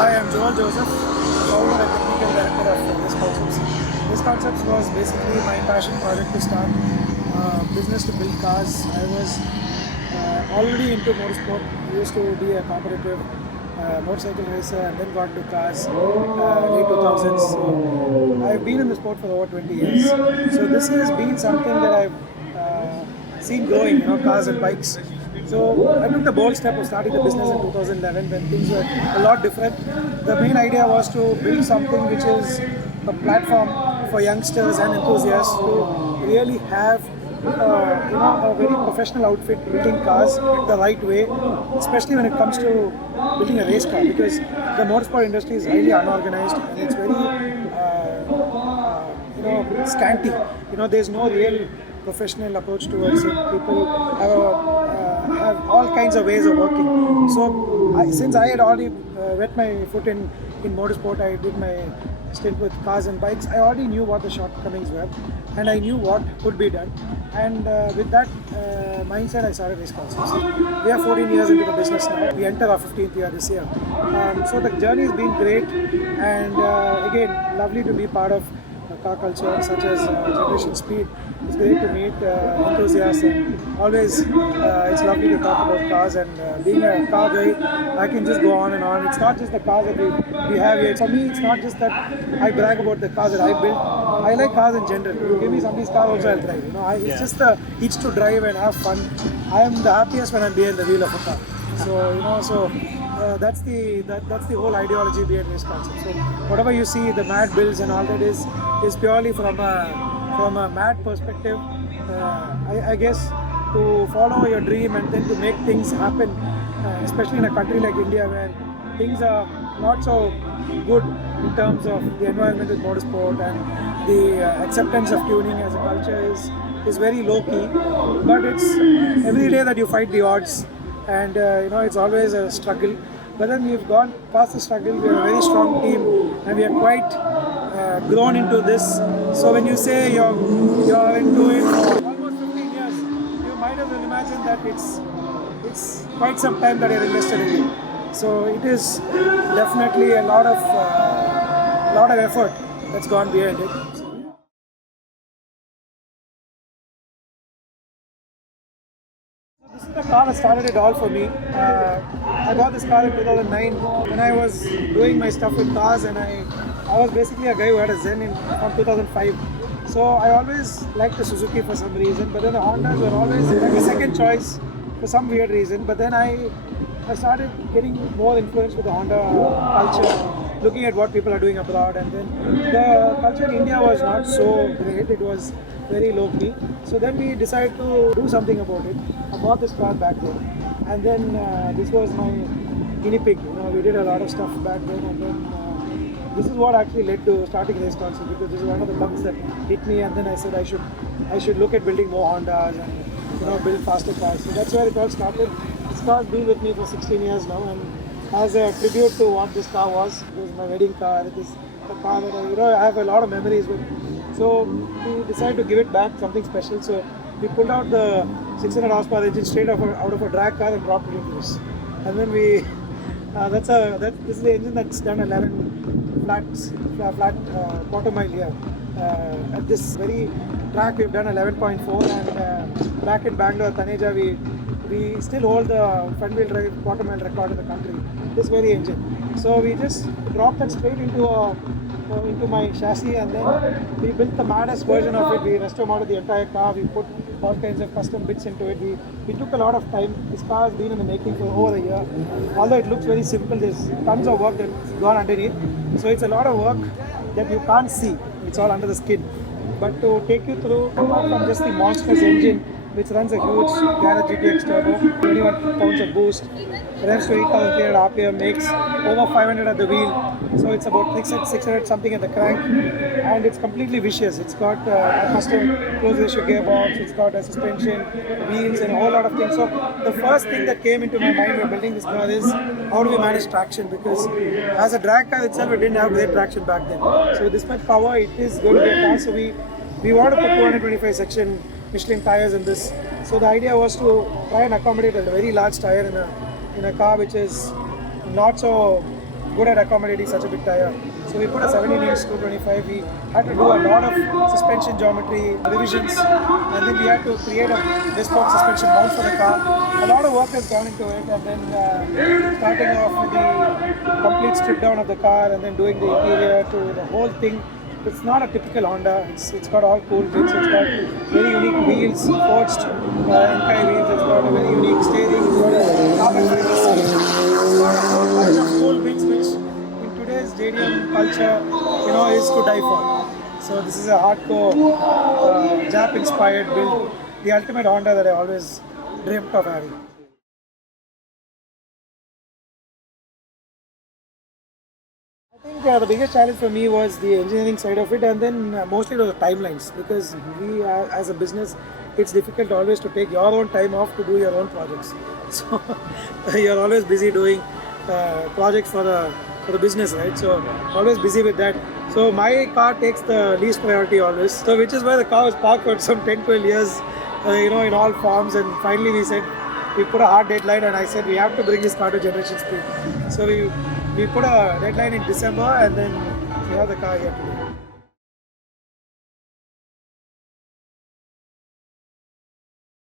Hi, I'm Joel Joseph, founder and technical director of This Concepts. This Concepts was basically my passion project to start business to build cars. I was already into motorsport. I used to be a competitive motorcycle racer and then got into cars late 2000s. So I've been in the sport for over 20 years. So this has been something that I've seen growing, cars and bikes. So I took the bold step of starting the business in 2011 when things were a lot different. The main idea was to build something which is a platform for youngsters and enthusiasts to really have a very professional outfit building cars the right way, especially when it comes to building a race car, because the motorsport industry is highly unorganized and it's very scanty. There's no real professional approach towards it. People have all kinds of ways of working. So since I had already wet my foot in motorsport, I did my stint with cars and bikes. I already knew what the shortcomings were, and I knew what could be done. And with that mindset, I started Race Concepts. We are 14 years into the business now. We enter our 15th year this year. So the journey has been great, and again, lovely to be part of car culture such as Generation Speed. It's great to meet enthusiasts, and always it's lovely to talk about cars. And being a car guy, I can just go on and on. It's not just the cars that we have here. For me, it's not just that I brag about the cars that I built. I like cars in general. You give me somebody's car, also I'll drive. It's just the itch to drive and have fun. I am the happiest when I'm behind the wheel of a car. That's the whole ideology behind this concept. So whatever you see, the mad builds and all that is purely from a mad perspective. I guess to follow your dream and then to make things happen, especially in a country like India where things are not so good in terms of the environment with motorsport, and the acceptance of tuning as a culture is very low key. But it's every day that you fight the odds, and it's always a struggle. But then we've gone past the struggle. We are a very strong team, and we are quite grown into this. So when you say you're into it for almost 15 years, you might as well imagine that it's quite some time that you're invested in it. So it is definitely a lot of effort that's gone behind it. This is the car that started it all for me. I got this car in 2009 when I was doing my stuff with cars, and I was basically a guy who had a Zen from 2005. So I always liked the Suzuki for some reason, but then the Hondas were always like a second choice for some weird reason. But then I started getting more influenced with the Honda culture, looking at what people are doing abroad, and then the culture in India was not so great. It was very low key. So then we decided to do something about it. I bought this car back then, and then this was my guinea pig. We did a lot of stuff back then, and then this is what actually led to starting Race Concepts, because this is one of the bugs that hit me, and then I said I should look at building more Hondas and build faster cars. So that's where it all started. This car's been with me for 16 years now, and as a tribute to what this car was, it was my wedding car. It is a car that I have a lot of memories with. So we decided to give it back, something special. So we pulled out the 600 horsepower engine straight out of a drag car and dropped it into this. And then this is the engine that's done 11 flat quarter mile here. At this very track we've done 11.4, and back in Bangalore, Taneja, we still hold the front wheel drive quarter mile record in the country. This very engine. So we just dropped that straight into my chassis, and then we built the maddest version of it. We resto modded the entire car. We put all kinds of custom bits into it. We took a lot of time. This car has been in the making for over a year. Although it looks very simple, there's tons of work that's gone underneath. So it's a lot of work that you can't see. It's all under the skin. But to take you through, apart from just the monstrous engine, which runs a huge Garrett GTX turbo, 21 pounds of boost, runs to 8,300 RPM, makes over 500 at the wheel. So it's about 600 something at the crank, and it's completely vicious. It's got a custom closed ratio gearbox, it's got a suspension, wheels, and a whole lot of things. So the first thing that came into my mind when building this car is how do we manage traction, because as a drag car itself, it didn't have great traction back then. So with this much power, it is going to be a car. So we want to put 225 section Michelin tires in this. So the idea was to try and accommodate a very large tire in a car which is not so good at accommodating such a big tire. So we put a 17 inch 225. We had to do a lot of suspension geometry revisions, and then we had to create a bespoke suspension mount for the car. A lot of work has gone into it, and then starting off with the complete strip down of the car, and then doing the interior to the whole thing. It's not a typical Honda. It's got all cool bits. It's got very unique wheels, forged Enkai wheels. It's got a very unique steering. It's got a carbon fiber seat. It's got a whole bunch of cool bits which in today's JDM culture, is to die for. So this is a hardcore Jap-inspired build. The ultimate Honda that I always dreamt of having. I think the biggest challenge for me was the engineering side of it, and then mostly the timelines, because we, as a business, it's difficult always to take your own time off to do your own projects. So you're always busy doing projects for the business, right? So always busy with that. So my car takes the least priority always. So which is why the car was parked for some 10-12 years, in all forms, and finally we put a hard deadline, and I said we have to bring this car to generation speed. So we put a deadline in December, and then we have the car here today.